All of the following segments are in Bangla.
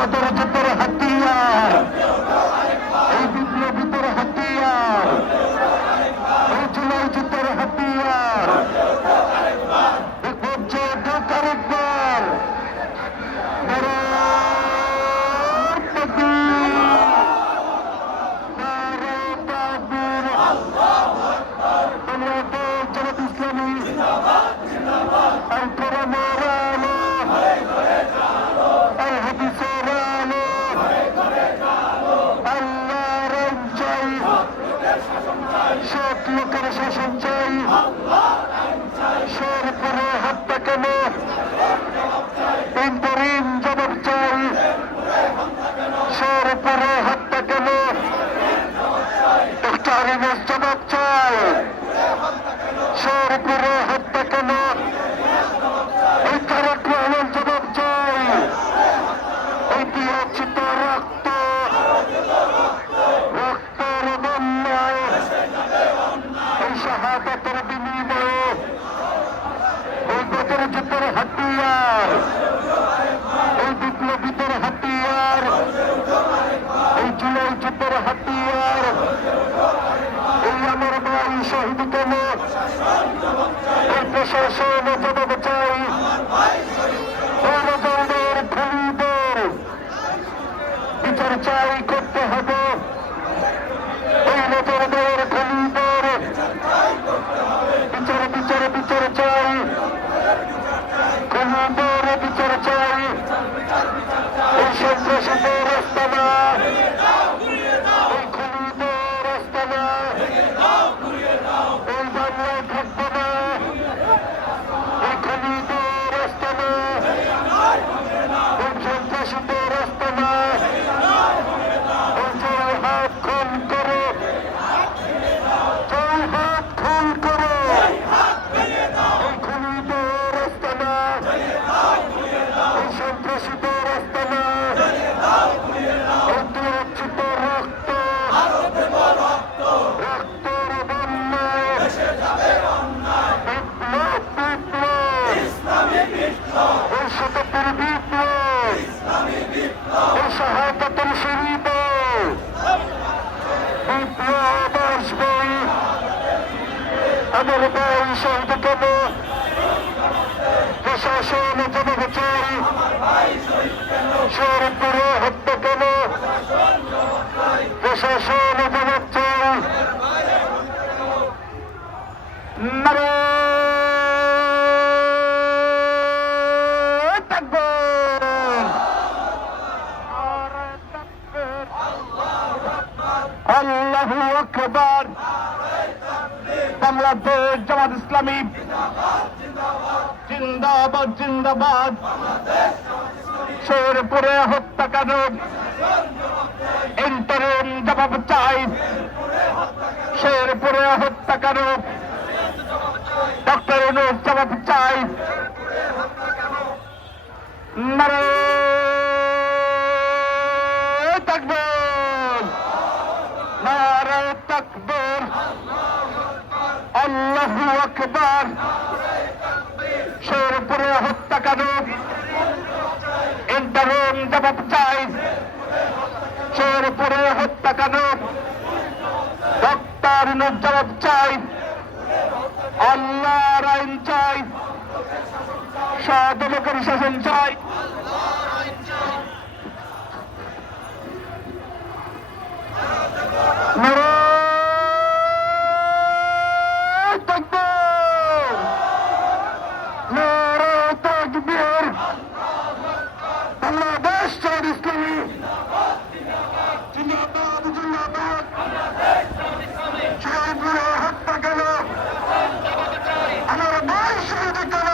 বদর যুদ্ধের হাতিয়ার, এই বিপ্লবীদের হাতিয়ার, এই জুলাই যুদ্ধের হাতিয়ার, বিপর্যয় ঢাকার একবার লোকের শাসন চাই, শেরপুরে হত্যা কেন, ইন্তরিম জবাব চাই, শেরপুরে হত্যা কেন, ডক্টর ইউনূস জবাব চাই, শেরপুরে হত্যা কেন, এই তারেক রহমান জবাব চাই, ঐতিহাসিক রক্ত, রক্তের বন্যায়, এই শাহাদাতের বিনিময়ে, এই বদর যুদ্ধের হাতিয়ার, এই বিপ্লবীদের হাতিয়ার, এই জুলাই যুদ্ধের হাতিয়ার, এই আমার ভাই শহীদ কেন, এই প্রশাসন জবাব চাই, এই রাজাদের খুনিদের বিচার চাই করতে হবে, এই রাজাদের খুনিদের বিচার বিচার বিচার চাই, খুনিদের বিচার চাই, এই সন্ত্রাসীদের রাস্তা না, এই খুনিদের রাস্তা না, এই বাংলায় থাকবে না, এই খুনিদের রাস্তা না, এই সন্ত্রাসীদের রাস্তা না, এই জয় হাত খুন করো, জয় হাত খুন করো, এই খুনিদের রাস্তা না, এই সন্ত্রাসীদের রাস্তা না, এই দুরক্ষিত রক্ত, রক্তের বন্যায়, বিপ্লব বিপ্লব, এই শতকের বিপ্লব, এই শাহাদাতের শহীদে বিপ্লব আসবে, আমার ভাই শহীদ কেন, প্রশাসন জবাব চাই, শেরপুরে হত্যা কেন, প্রশাসন জবাব চাই, নারে তাকবীর, আল্লাহু আকবার, বাংলাদেশ জামাত ইসলামী জিন্দাবাদ জিন্দাবাদ, শেরপুরে হত্যাকাণ্ড ইন্টারিম জবাব চাই, শেরপুরে হত্যাকাণ্ড ডক্টর ইউনূস জবাব চাই, নারে তাকবীর, নারে তাকবীর, আল্লাহু আকবার, শেরপুরে হত্যাকাণ্ড ইন্টারিম জবাব চাই, শেরপুরে হত্যাকাণ্ড ডক্টর ইউনূস জবাব চাই, আল্লাহর আইন চাই, সৎ লোকের শাসন চাই, নারে তাকবীর, নারে তাকবীর, বাংলাদেশ জামাত ইসলামী জিন্দাবাদ জিন্দাবাদ, শেরপুরে হত্যা কেন, আমার ভাই শহীদ কেন,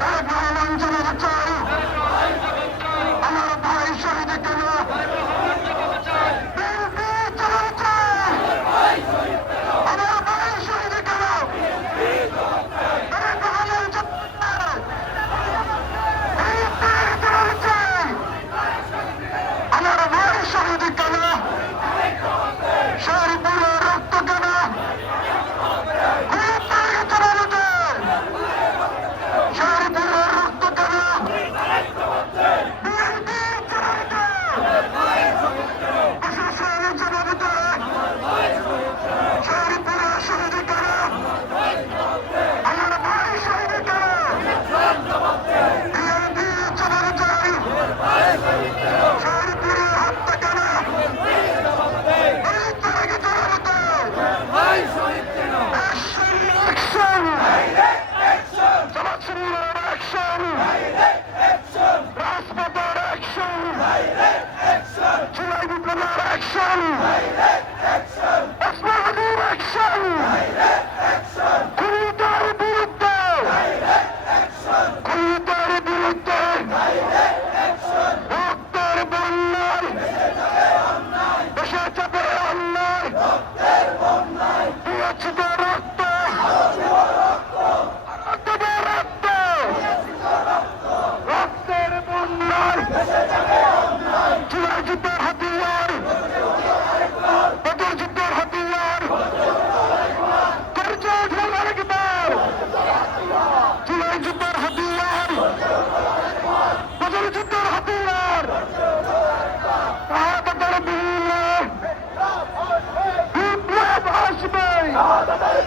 তারেক রহমান জবাব চাই,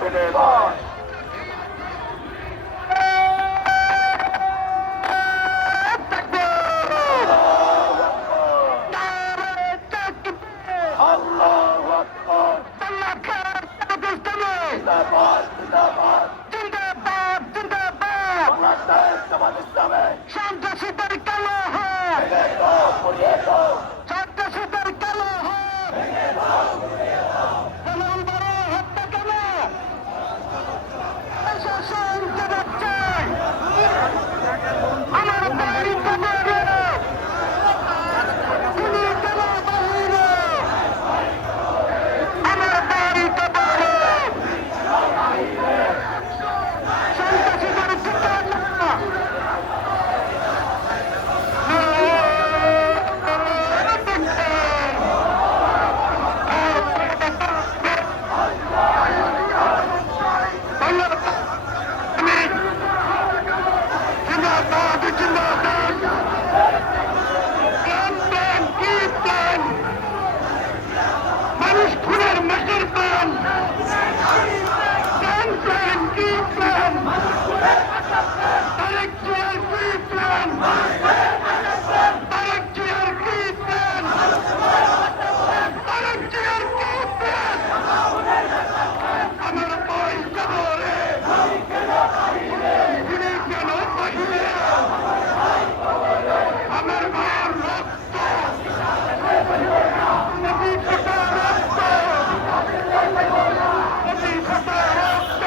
কেটে দেয়। আল্লাহু আকবার। জিন্দাবাদ জিন্দাবাদ জিন্দাবাদ জিন্দাবাদ বাংলাদেশ জামাত ইসলামী সন্ত্রাসীদের কালো হাত ভেঙে দাও পুড়িয়ে দাও সন্ত্রাসীদের কালো হাত বড় হত্যা কেন প্রশাসন জবাব চাই আমার বাড়ি কবরে তুমি কেন বাহিরে আমার বাড়ি কবরে সন্ত্রাসীদের ঠিকানা জিন্দাবাদ জিন্দাবাদ মানুষ খুনের মাসের প্রাণ প্রাণ প্রাণ কি প্রাণ তারেক জিয়ার কি প্রাণ তারেক জিয়ার কি প্রাণ তারেক জিয়ার কি প্রাণ আমার বই কবরে তিনি কেন বাহিরে আমার মায়ের রক্ত নদী ফোটা রক্ত নদী ফোটা রক্ত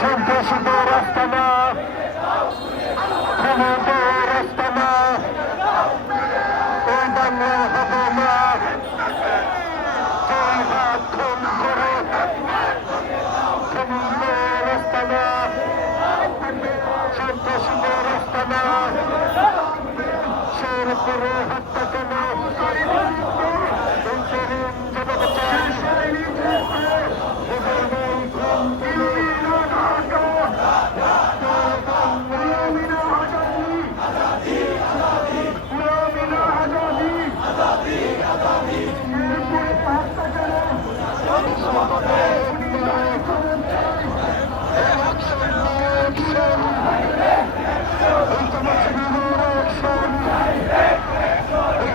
সন্ত্রাসীদের আস্তানা খুনিদের আস্তানা এই বাংলা হবে না জয় হাত খুন করে খুনিদের আস্তানা সন্ত্রাসীদের আস্তানা শেরপুরে হত্যা কেন ইন্টারিম জবাব চাই এই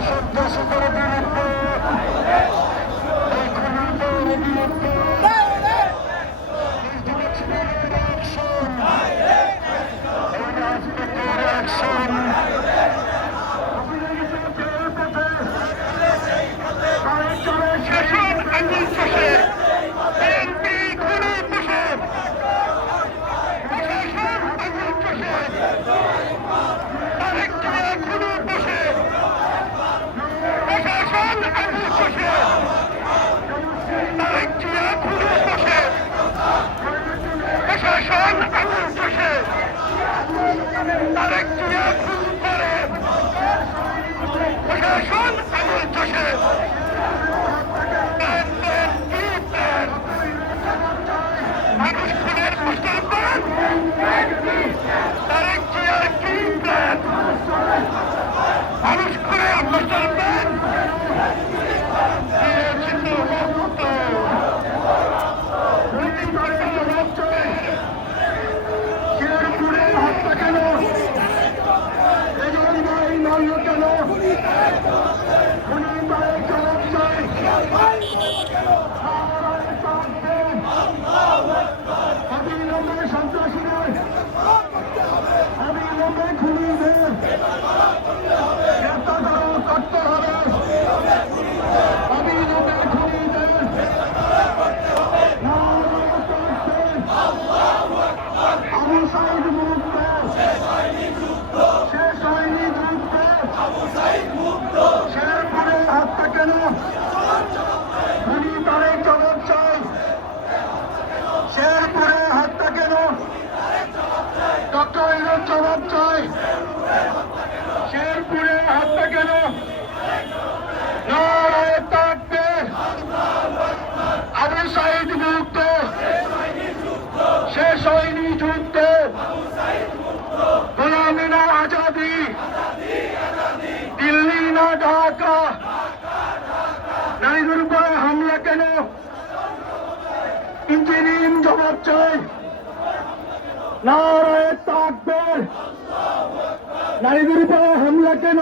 নারীদের উপরে হামলা কেন?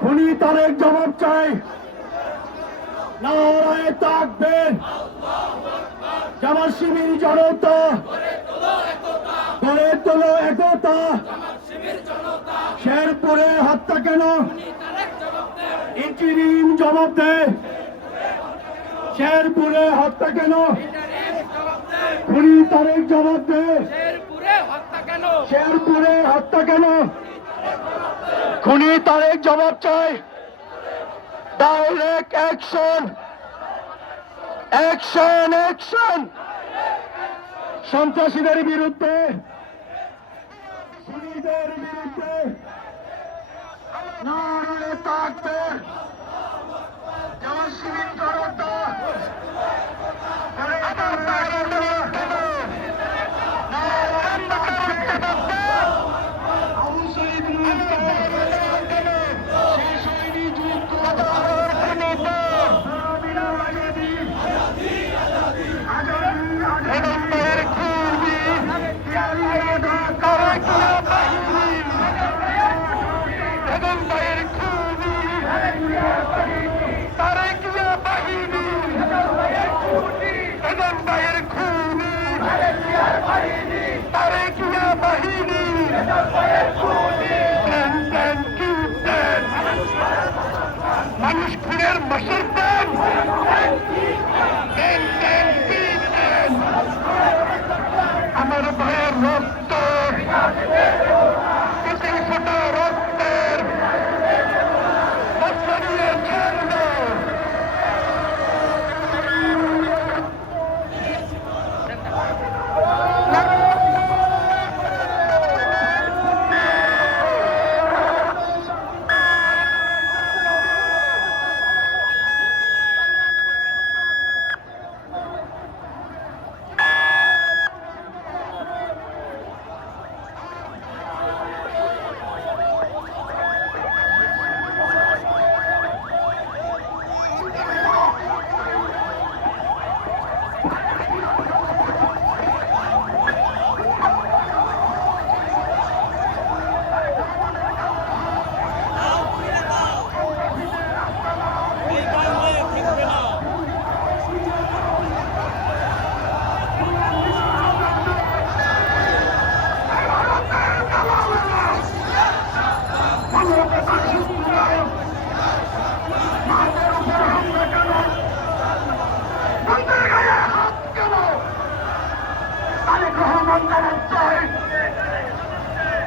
খুনি তারেক জবাব চাই। নারায়ে তাকবীর, জামাত শিবির জনতা, গড়ে তোলো একতা। শেরপুরে হত্যা কেন? ইন্টারিম জবাব দে। শেরপুরে হত্যা কেন? খুনি তারেক জবাব দে। শেরপুরে হত্যা কেন? খুনি তারেক জবাব চাই। ডাইরেক্ট অ্যাকশন, অ্যাকশন, অ্যাকশন সন্ত্রাসীদের বিরুদ্ধে, খুনিদের বিরুদ্ধে। নারায়ে তাকবীর, জামাত শিবির জনতা, মানুষ খুনের মশর দেন, আমার ভাইয়ের রক্ত, প্রতি ফোঁটা রক্তের বস্তা নিয়ে খেলবে।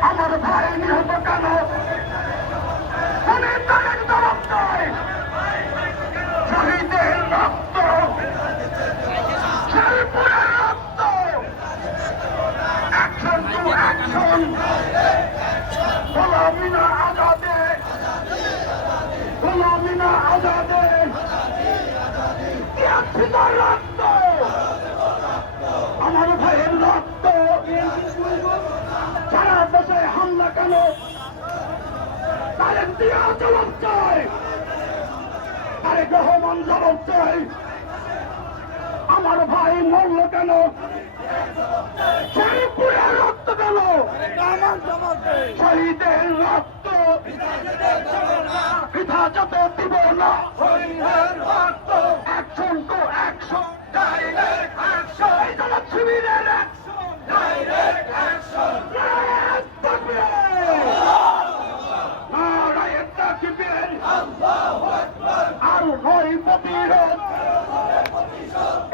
আমার ভাই নিহত কেন? শহীদের রক্ত, শেরপুরের রক্ত, অ্যাকশন টু অ্যাকশন, গোলামিনা আজাদে, গোলামিনা আজাদে, তিয়াত্তর রক্ত, আমার ভাইয়ের রক্ত। সারা দেশে হামলা কেন? তারেক জিয়া জবাব চাই, তারেক রহমান জবাব চাই। আমার ভাই মরল কেন? শেরপুরে রক্ত গেল, শহীদের রক্ত বৃথা যেতে দিব না। Action to action, direct action, Jamaat শিবিরের অ্যাকশন, ডাইরেক্ট অ্যাকশন। নারায়ে তাকবীর, আর নয় প্রতিরোধ,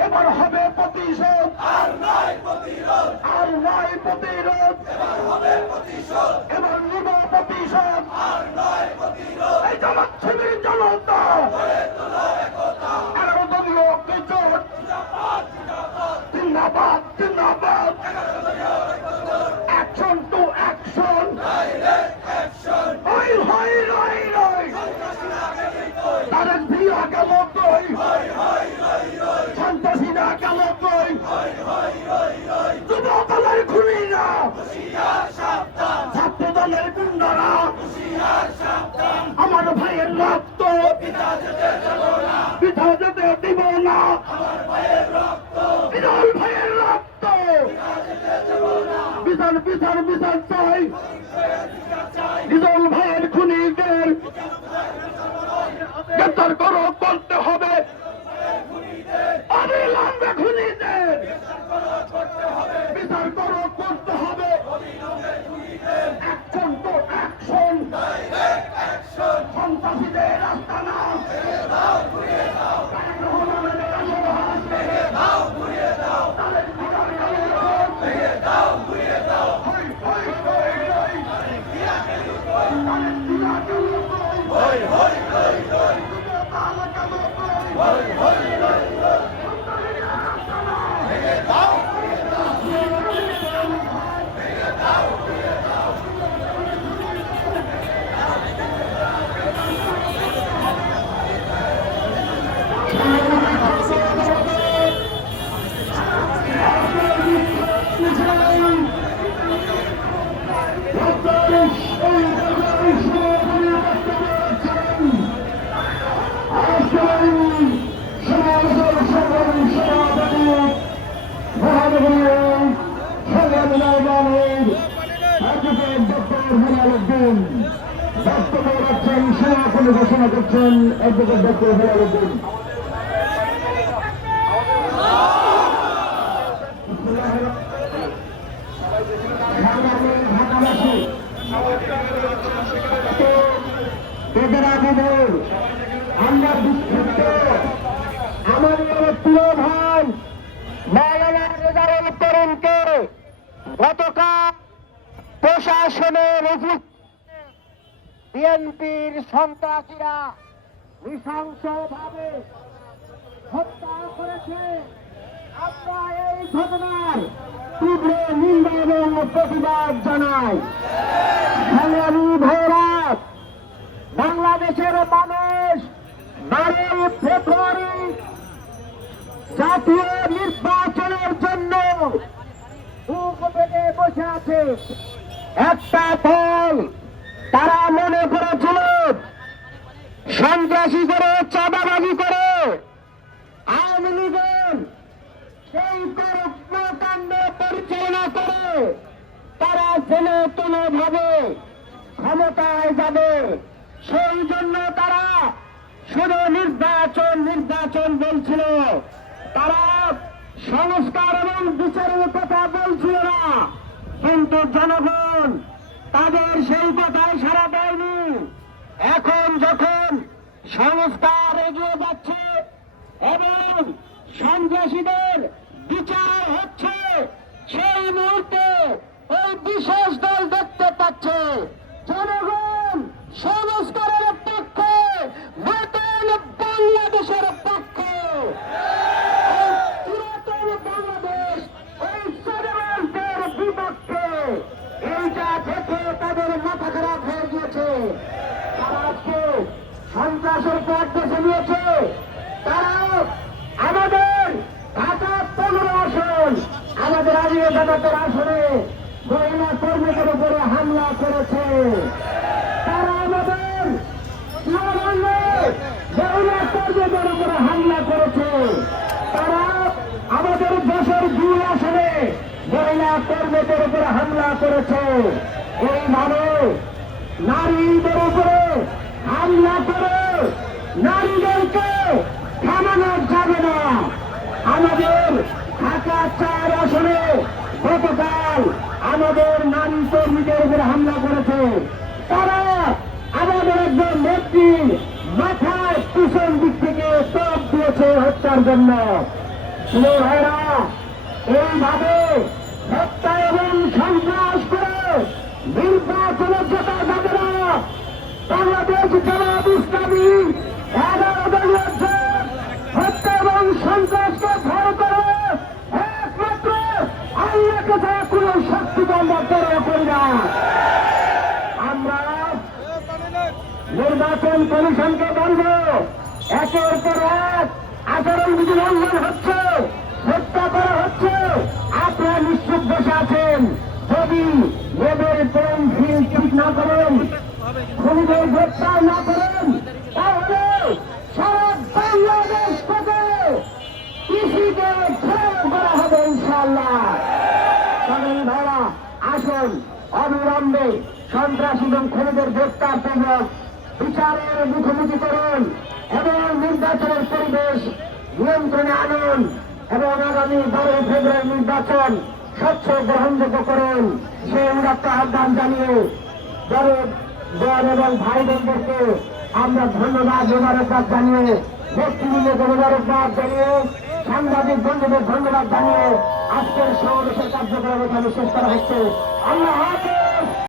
এবার হবে প্রতিশোধ, আর নয় প্রতিরোধ, এবার নিব প্রতিশোধ, এই জামাত শিবির জনতা, 11 দলীয় জোট, জিন্দাবাদ জিন্দাবাদ। অ্যাকশন টু অ্যাকশন, হয় হয় রয় রয়, তারেক জিয়া গেল কই, সন্ত্রাসীরা গেল কই, যুব দলের খুনিরা, ছাত্র দলের গুন্ডারা, আমার ভাইয়ের রক্ত হত্যার বিচার চাই, রিজল ভাইয়ের খুনিদের গ্রেপ্তার করো, করতে হবে অবিলম্বে, খুনিদের বিচার করো, করতে হবে। অ্যাকশন তো অ্যাকশন, সন্ত্রাসীদের রাস্তা না, ঘোষণা করছেন অ্যাডভোকেট ডক্টর হেলাল উদ্দিন। ঢাকাবাসী আমরা দুঃখিত, আমাদের প্রিয় ভাই মাওলানা রেজাউল করিমকে গতকাল প্রশাসনের বিএনপির সন্ত্রাসীরা নৃশংসভাবে হত্যা করেছে। আমরা এই ঘটনার তীব্র নিন্দা এবং প্রতিবাদ জানাই। সংগ্রামী ভাইরা, বাংলাদেশের মানুষ 12 ফেব্রুয়ারি জাতীয় নির্বাচনের জন্য বুক পেতে বসে আছে। একটা দল তারা মনে করেছিল সন্ত্রাসী করে, চাঁদাবাজি করে আওয়ামী লীগের সেই কর্মকাণ্ড পরিচালনা করে তারা জেনে তুলে ভাবে ক্ষমতায় যাবে। সেই জন্য তারা শুধু নির্বাচন বলছিল, তারা সংস্কার এবং বিচারের কথা বলছিল না। কিন্তু জনগণ তাদের সেই কথায় সাড়া দেয়নি। এখন যখন সংস্কার এগিয়ে যাচ্ছে এবং সন্ত্রাসীদের বিচার হচ্ছে, সেই মুহূর্তে এই বিশেষ দল দেখতে পাচ্ছে জনগণ সংস্কারের পক্ষে, নতুন বাংলাদেশের পক্ষে, পুরাতন বাংলাদেশ এই সন্ত্রাসীদের বিপক্ষে। এইটা দেখে তাদের মাথা খারাপ হয়ে গিয়েছে। তারা আজকে সন্ত্রাসের পথ বেছে নিয়েছে। তারা আমাদের ঢাকা 15 আসন, আমাদের আলিয়া জামাতের আসনে মহিলা কর্মীদের উপরে হামলা করেছে। তারা আমাদের মহিলা কর্মীদের উপরে হামলা করেছে। তারা আমাদের দেশের 2 আসনে মহিলা কর্মীদের উপরে হামলা করেছে। এইভাবে নারীদের উপরে হামলা করে নারীদেরকে থামানো যাবে না। আমাদের ঢাকা 4 আসনে গতকাল আমাদের নারী কর্মীদের উপরে হামলা করেছে। তারা আমাদের একজন নেত্রী মাথায় পিছন দিক থেকে টপ দিয়েছে হত্যার জন্য। ভাইরা, এইভাবে হত্যা এবং সন্ত্রাস করে নির্বাচনে জেতা যাবে না। বাংলাদেশ জামাত ইসলামী 11 দলীয় জোট হত্যা এবং সন্ত্রাসকে ভয় করে একমাত্র আল্লাহকে ছাড়া কোন শক্তিকে আমরা পরোয়া করি না। আমরা নির্বাচন কমিশনকে বলব, একের পর এক আচরণবিধি লঙ্ঘন হচ্ছে, হত্যা করা হচ্ছে। আপনারা নিশ্চিত বসে আছেন, যদি এদের পেন্সিল ঠিক না করেন, খুনিদের গ্রেপ্তার না করেন, তাহলে সারা বাংলাদেশ থেকে কৃষিকে ছেড়ে করা হবে ইনশাআল্লাহ। ভাইরা আসুন, অবিলম্বে সন্ত্রাসী এবং খুনিদের গ্রেপ্তার পূর্বক বিচারের মুখোমুখি করুন এবং নির্বাচনের পরিবেশ নিয়ন্ত্রণে আনুন এবং আগামী 12 ফেব্রুয়ারি নির্বাচন স্বচ্ছ গ্রহণযোগ্য করুন সেই উদাত্ত আহ্বান জানিয়ে দলের দল এবং ভাই বোনদেরকে আমরা ধন্যবাদ মোবারকবাদ জানিয়ে ব্যক্তিগুলোকে মোবারকবাদ জানিয়ে সাংবাদিক বন্ধুদের ধন্যবাদ জানিয়ে আজকের সমাবেশের কার্যক্রম এখানে শেষ করা হচ্ছে। আল্লাহ হাফেজ।